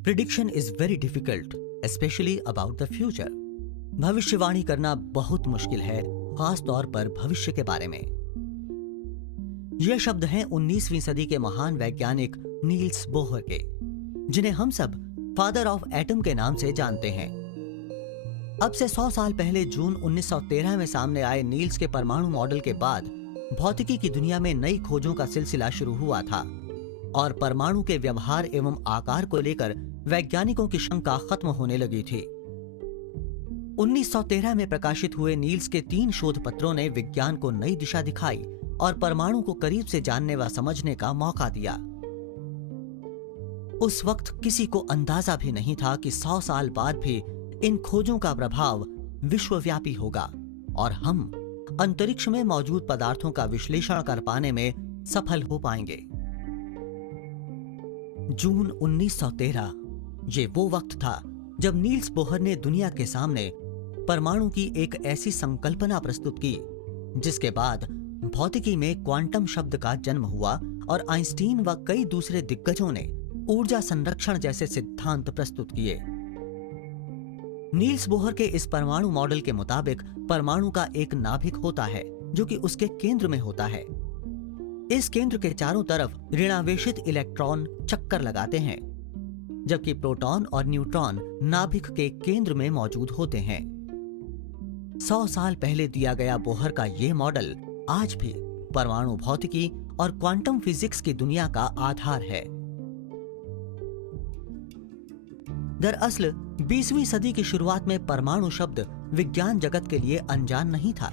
Prediction is very difficult, specially about the future. भविष्यवाणी करना बहुत मुश्किल है, खास तौर पर भविष्य के बारे में। ये शब्द हैं 19वीं सदी के महान वैज्ञानिक नील्स बोहर के, जिन्हें हम सब फादर ऑफ एटम के नाम से जानते हैं। अब से 100 साल पहले जून 1913 में सामने आए नील्स के परमाणु मॉडल के बाद भौतिकी की दुनिया में नई खोजों का सिलसिला शुरू हुआ था और परमाणु के व्यवहार एवं आकार को लेकर वैज्ञानिकों की शंका खत्म होने लगी थी। 1913 में प्रकाशित हुए नील्स के 3 शोध पत्रों ने विज्ञान को नई दिशा दिखाई और परमाणु को करीब से जानने व समझने का मौका दिया। उस वक्त किसी को अंदाजा भी नहीं था कि 100 साल बाद भी इन खोजों का प्रभाव विश्वव्यापी होगा और हम अंतरिक्ष में मौजूद पदार्थों का विश्लेषण कर पाने में सफल हो पाएंगे। जून 1913 ये वो वक्त था जब नील्स बोहर ने दुनिया के सामने परमाणु की एक ऐसी संकल्पना प्रस्तुत की जिसके बाद भौतिकी में क्वांटम शब्द का जन्म हुआ और आइंस्टीन व कई दूसरे दिग्गजों ने ऊर्जा संरक्षण जैसे सिद्धांत प्रस्तुत किए। नील्स बोहर के इस परमाणु मॉडल के मुताबिक परमाणु का एक नाभिक होता है जो कि उसके केंद्र में होता है। इस केंद्र के चारों तरफ ऋणावेशित इलेक्ट्रॉन चक्कर लगाते हैं, जबकि प्रोटॉन और न्यूट्रॉन नाभिक के केंद्र में मौजूद होते हैं। 100 साल पहले दिया गया बोहर का ये मॉडल आज भी परमाणु भौतिकी और क्वांटम फिजिक्स की दुनिया का आधार है। दरअसल 20वीं सदी की शुरुआत में परमाणु शब्द विज्ञान जगत के लिए अनजान नहीं था,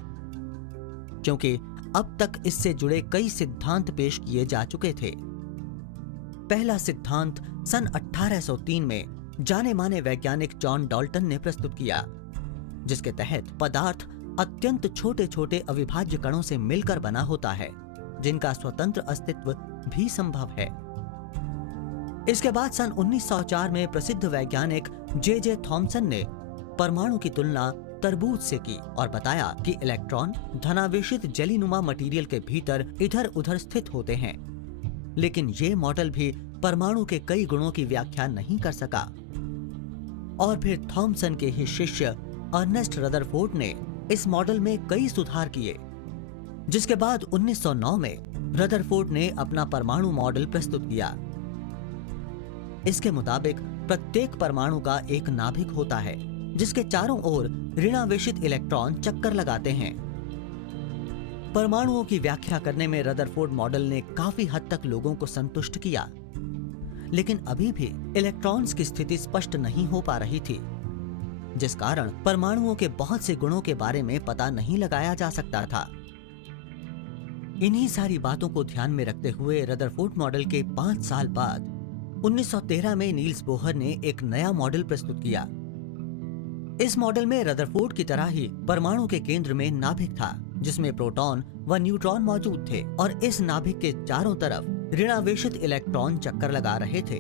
क्योंकि अब तक इससे जुड़े कई सिद्धांत पेश किए जा चुके थे। पहला सिद्धांत सन 1803 में जाने माने वैज्ञानिक जॉन डाल्टन ने प्रस्तुत किया, जिसके तहत पदार्थ अत्यंत छोटे छोटे अविभाज्य कणों से मिलकर बना होता है, जिनका स्वतंत्र अस्तित्व भी संभव है। इसके बाद सन 1904 में प्रसिद्ध वैज्ञानिक जे थॉमसन ने परमाणु की तुलना तरबूज से की और बताया कि इलेक्ट्रॉन धनावेशित जेलीनुमा मटेरियल के भीतर इधर उधर स्थित होते हैं। लेकिन ये मॉडल भी परमाणु के कई गुणों की व्याख्या नहीं कर सका और फिर थॉमसन के ही शिष्य अर्नेस्ट रदरफोर्ड ने इस मॉडल में कई सुधार किए, जिसके बाद 1909 में रदरफोर्ड ने अपना परमाणु मॉडल प्रस्तुत किया। इसके मुताबिक प्रत्येक परमाणु का एक नाभिक होता है जिसके चारों ओर ऋणावेशित इलेक्ट्रॉन चक्कर लगाते हैं। परमाणुओं की व्याख्या करने में रदरफोर्ड मॉडल ने काफी हद तक लोगों को संतुष्ट किया, लेकिन अभी भी इलेक्ट्रॉन्स की स्थिति स्पष्ट नहीं हो पा रही थी, जिस कारण परमाणुओं के बहुत से गुणों के बारे में पता नहीं लगाया जा सकता था। इन्हीं सारी बातों को ध्यान में रखते हुए रदरफोर्ड मॉडल के 5 साल बाद 1913 में नील्स बोहर ने एक नया मॉडल प्रस्तुत किया। इस मॉडल में रदरफोर्ड की तरह ही परमाणु के केंद्र में नाभिक था, जिसमें प्रोटॉन व न्यूट्रॉन मौजूद थे और इस नाभिक के चारों तरफ ऋणावेशित इलेक्ट्रॉन चक्कर लगा रहे थे।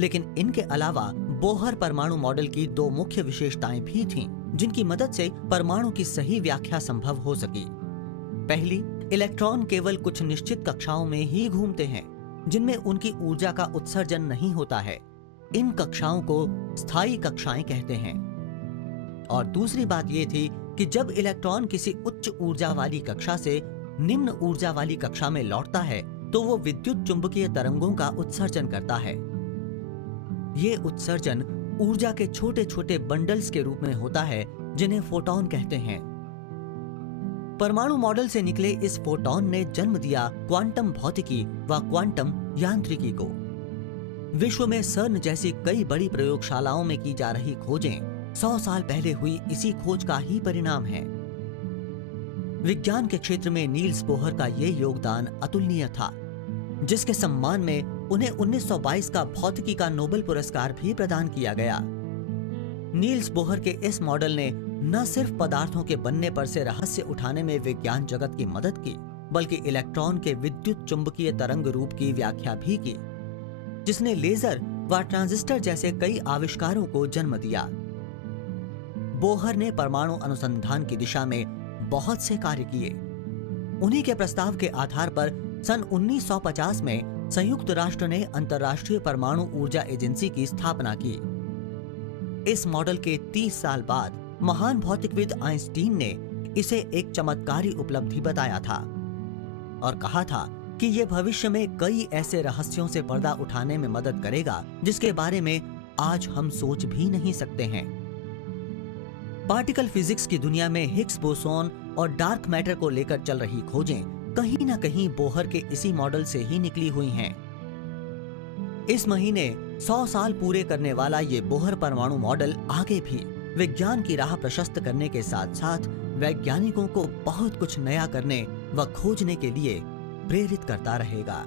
लेकिन इनके अलावा बोहर परमाणु मॉडल की 2 मुख्य विशेषताएं भी थीं, जिनकी मदद से परमाणु की सही व्याख्या संभव हो सकी। पहली, इलेक्ट्रॉन केवल कुछ निश्चित कक्षाओं में ही घूमते हैं, जिनमें उनकी ऊर्जा का उत्सर्जन नहीं होता है। इन कक्षाओं को स्थायी कक्षाएं कहते हैं। और दूसरी बात यह थी कि जब इलेक्ट्रॉन किसी उच्च ऊर्जा वाली कक्षा से निम्न ऊर्जा वाली कक्षा में लौटता है तो वो विद्युत चुंबकीय तरंगों का उत्सर्जन करता है। ये उत्सर्जन ऊर्जा के छोटे छोटे बंडल्स के रूप में होता है, जिन्हें फोटॉन कहते हैं। परमाणु मॉडल से निकले इस फोटॉन ने जन्म दिया क्वांटम भौतिकी व क्वांटम यांत्रिकी को। विश्व में सर्न जैसी कई बड़ी प्रयोगशालाओं में की जा रही खोजें 100 साल पहले हुई इसी खोज का ही परिणाम है। विज्ञान के क्षेत्र में नील्स बोहर का ये योगदान अतुलनीय था, जिसके सम्मान में उन्हें 1922 का भौतिकी का नोबेल पुरस्कार भी प्रदान किया गया। नील्स बोहर के इस मॉडल ने न सिर्फ पदार्थों के बनने पर से रहस्य उठाने में विज्ञान जगत की मदद की, बल्कि इलेक्ट्रॉन के विद्युत चुंबकीय तरंग रूप की व्याख्या भी की, जिसने लेजर व ट्रांजिस्टर जैसे कई आविष्कारों को जन्म दिया। बोहर ने परमाणु अनुसंधान की दिशा में बहुत से कार्य किए। उन्हीं के प्रस्ताव के आधार पर सन 1950 में संयुक्त राष्ट्र ने अंतर्राष्ट्रीय परमाणु ऊर्जा एजेंसी की स्थापना की। इस मॉडल के 30 साल बाद महान भौतिकविद आइंस्टीन ने इसे एक चमत्कारी उपलब्धि बताया था और कहा था कि यह भविष्य में कई ऐसे रहस्यों से पर्दा उठाने में मदद करेगा जिसके बारे में आज हम सोच भी नहीं सकते हैं। पार्टिकल फिजिक्स की दुनिया में हिग्स बोसोन और डार्क मैटर को लेकर चल रही खोजें कहीं न कहीं बोहर के इसी मॉडल से ही निकली हुई हैं। इस महीने 100 साल पूरे करने वाला ये बोहर परमाणु मॉडल आगे भी विज्ञान की राह प्रशस्त करने के साथ साथ वैज्ञानिकों को बहुत कुछ नया करने व खोजने के लिए प्रेरित करता रहेगा।